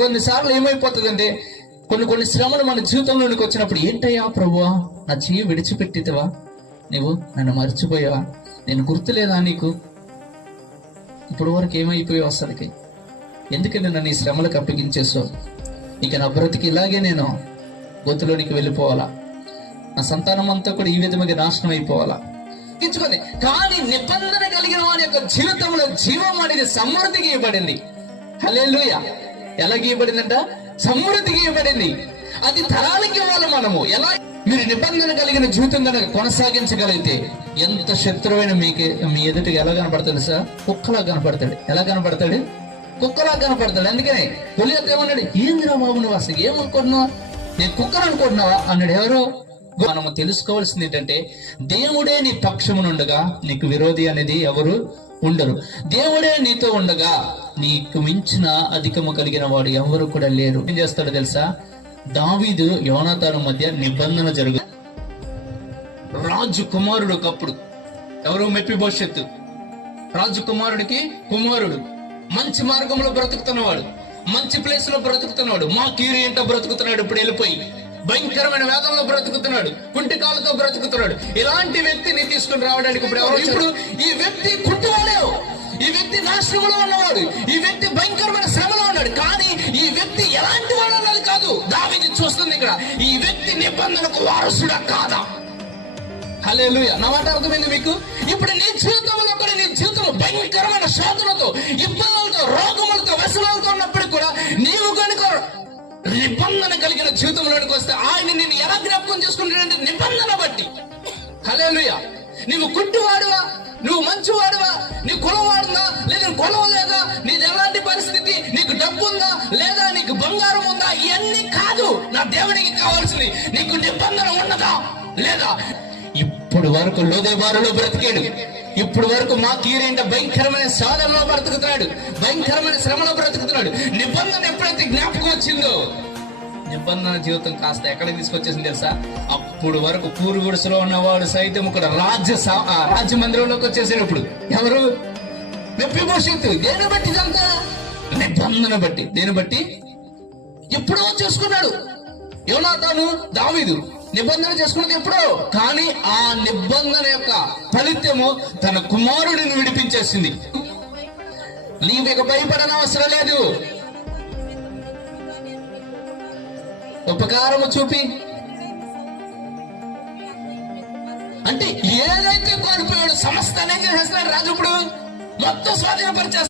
కొన్ని సార్లు ఏమైపోతుందంటే కొన్ని శ్రమలు మన జీవితంలోనికి వచ్చినప్పుడు, ఏంటయ్యా ప్రభువా నా చెయ్యి విడిచిపెట్టితవా, నువ్వు నన్ను మర్చిపోయావా, నేను గుర్తులేదా నీకు, ఇప్పుడు వరకు ఏమైపోయావు, అసలుకి ఎందుకంటే నన్ను ఈ శ్రమలకు అప్పగించేసావు, ఇక నా బ్రతికి ఇలాగే నేను గొంతులోనికి వెళ్ళిపోవాలా, నా సంతానం అంతా కూడా ఈ విధంగా నాశనం అయిపోవాలా. కానీ నిబంధన కలిగిన వారి యొక్క జీవితంలో జీవం అనేది సమృద్ధికి ఇవ్వబడింది. హల్లెలూయా. ఎలా గీయబడిందంట? సమృద్ధికి ఇవ్వబడింది. అది తరాలకి ఇవ్వాలి మనము. ఎలా? మీరు నిబంధన కలిగిన జీవితం కనుక కొనసాగించగలిగితే ఎంత శత్రువైన మీ ఎదుటికి ఎలా కనపడతాడు సార్? కుక్కలా కనపడతాడు. ఎలా కనపడతాడు? కుక్కలా కనపడతాడు. అందుకనే గొలియాతు ఏమన్నాడు? ఏందిరా బాబు నువ్వు అసలు ఏమనుకుంటున్నావా, నేను కుక్కను అనుకుంటున్నావా అన్నాడు. ఎవరో? మనము తెలుసుకోవాల్సింది ఏంటంటే, దేవుడే నీ పక్షమునుండగా నీకు విరోధి అనేది ఎవరు ఉండరు. దేవుడే నీతో ఉండగా నీకు మించిన అధికము కలిగిన వాడు ఎవరు కూడా లేరు. ఏం చేస్తాడో తెలుసా? దావీదు యోనాతాను మధ్య నిబంధన జరుగు. రాజు కుమారుడు ఒకప్పుడు, ఎవరు? మెఫీబోషెతు. రాజు కుమారుడికి కుమారుడు, మంచి మార్గంలో బ్రతుకుతున్నవాడు, మంచి ప్లేస్ లో బ్రతుకుతున్నాడు. మా కీరి ఏంటో బ్రతుకుతున్నాడు, ఇప్పుడు వెళ్ళిపోయి భయంకరమైన వేదంలో బ్రతుకుతున్నాడు, కుంటికాలతో బ్రతుకుతున్నాడు. ఇలాంటి వ్యక్తిని తీసుకుని రావడానికి ఇప్పుడు ఈ వ్యక్తి కుంటివాడే, ఈ వ్యక్తి నాశనంలో ఉన్నవాడు, ఈ వ్యక్తి భయంకరమైన శ్రమలో ఉన్నాడు. కానీ ఈ వ్యక్తి ఎలాంటి వాడు అన్నది కాదు దావీదు చూస్తుంది ఇక్కడ. ఈ వ్యక్తి నిబంధనకు వారసుడా కాదా? హల్లెలూయా. నా మాట అర్థమైంది మీకు? ఇప్పుడు నీ జీవితంలో కూడా, నీ జీవితంలో భయంకరమైన శోధనలతో, ఇబ్బందులతో, రోగములతో, వ్యసనాలతో ఉన్నప్పటికీ కూడా నీవు కనుక నిబంధన కలిగిన జీవితంలోనికి వస్తే ఆయన నిన్ను ఎలా జ్ఞాపకం చేసుకుంటాడంటే నిబంధన బట్టి. హల్లెలూయా. నువ్వు కుంటివాడువా, నువ్వు మంచివాడువా, నీ కులం వాడుందా లేదా కులం లేదా, నీది ఎలాంటి పరిస్థితి, నీకు డబ్బు ఉందా లేదా, నీకు బంగారం ఉందా, ఇవన్నీ కాదు నా దేవునికి కావాల్సింది. నీకు నిబంధన ఉన్నదా లేదా? ఇప్పుడు వరకు లోదేబారులో బ్రతికాడు, ఇప్పుడు వరకు మా కీరేంట భయంకరమైన సాధనలో బ్రతుకుతున్నాడు, భయంకరమైన శ్రమలో బ్రతుకుతున్నాడు. నిబంధన ఎప్పుడైతే జ్ఞాపకం వచ్చిందో, నిబంధన జీవితం కాస్త ఎక్కడికి తీసుకొచ్చేసింది తెలుసా? అప్పుడు వరకు పూరు గుడిసెలో ఉన్నవాడు సైతం కూడా రాజ్య మందిరంలోకి వచ్చేసాడు. ఇప్పుడు ఎవరు? మెఫీబోషెతు. దేని బట్టి ఇదంతా? నిబంధన బట్టి. దేని బట్టి? ఎప్పుడో చేసుకున్నాడు యోనాతాను, దావీదు నిబంధన చేసుకున్నది ఎప్పుడో. కానీ ఆ నిబంధన యొక్క ఫలితము తన కుమారుడిని విడిపించేసింది. నీకు భయపడని అవసరం లేదు. ఉపకారము చూపి అంటే ఏదైతే కోల్పోయాడు సమస్తాన్ని ఏం చేసేస్తున్నాడు రాజు? ఇప్పుడు మొత్తం స్వాధీనపరిచేస్తాడు.